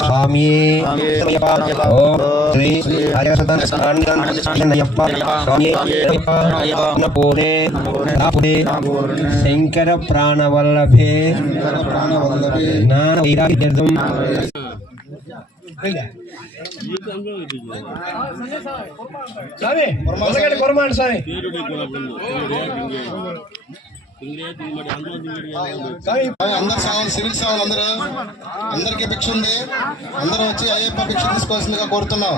స్వామి ఓం శ్రీ అయ్యప్ప స్వామి శంకర ప్రాణవల్లభే జ్ఞాన వైరాగ్యం అందరు సాగులు సివిల్ సాగులు అందరికీ భిక్ష ఉంది. అందరూ వచ్చి అయ్యప్ప భిక్ష తీసుకోవాల్సిందిగా కోరుతున్నాం.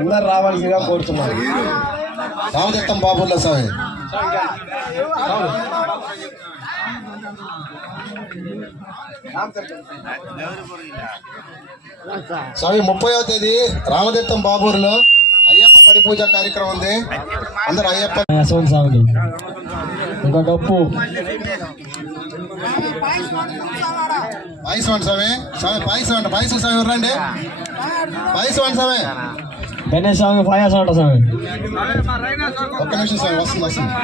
అందరు రావాల్సిందిగా కోరుతున్నాం. రామదత్తం బాబుల్లా స్వామి స్వామి 30వ తేదీ రామదత్తం బాబూరులో అయ్యప్ప పడి పూజ కార్యక్రమం ఉంది. అందరూ అయ్యప్ప స్వామికి ఇంకా గప్పు పాయసం అండి స్వామి. స్వామి పాయసం అంట. పాయసం స్వామి ఎవరండి? పాయసం అండి స్వామి. గణేష్ స్వామి పాయసం అంట స్వామి. ఒక్క నిమిషం స్వామి వస్తుంది.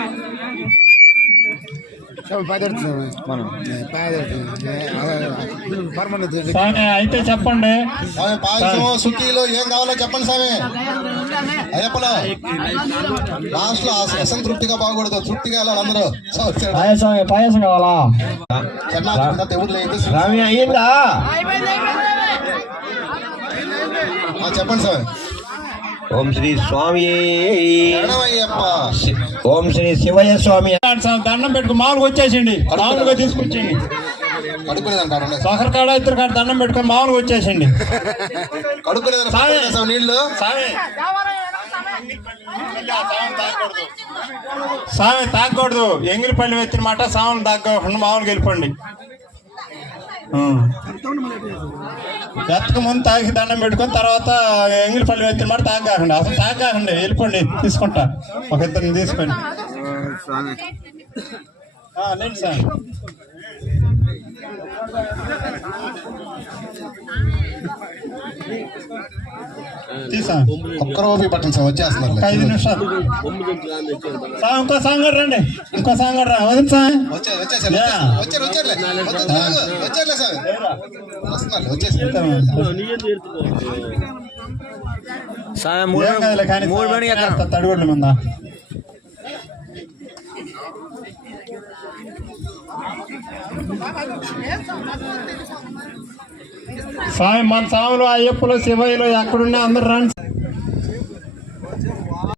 అయితే చెప్పండి స్వామి పాయసం సుఖీలు ఏం కావాలో చెప్పండి స్వామి. అయ్యప్పలో లాస్ట్ లో అసంతృప్తిగా బాగకూడదు, తృప్తిగా వెళ్ళాలి అందరూ. పాయసం కావాలా? స్వామి అయ్యిందా? చెప్పండి స్వామి. ఓం శ్రీ స్వామి అయ్యప్ప ఓం శ్రీ శివయ్య స్వామి. దండం పెట్టుకు మామూలుగా వచ్చేసిండి, మామూలుగా తీసుకొచ్చేయండి. కడుపులేదంటారు సొకర కాడ ఇద్దరు కాడ దండం పెట్టుకుని మామూలుగా వచ్చేసిండి. కడుపులేదండి నీళ్లు స్వామి తాగకూడదు. ఎంగిలిపల్లి ఎత్తిన మాట సాములు తాగకుండా మామూలుగా వెళ్ళిపోండి. ఎత్తక ముందు తాగి దండం పెట్టుకొని తర్వాత ఎంగిలిపల్లి ఎత్తిన మాట తాగకండి. అసలు తాగకండి, వెళ్ళిపోండి. తీసుకుంటా ఒక ఇద్దరిని తీసుకోండి. లేదు సార్. ఒక్కరో పట్టండి సార్, వచ్చేస్తున్నారు. 5 నిమిషాలు. ఇంకో సాంగ్ రండి, ఇంకో సాంగ్ రా. వదిలి సార్ తడిగొడ్ల మందా స్వామి. మన స్వాములు అయ్యప్పలు శివయ్యలు ఎక్కడున్నా అందరు రండి.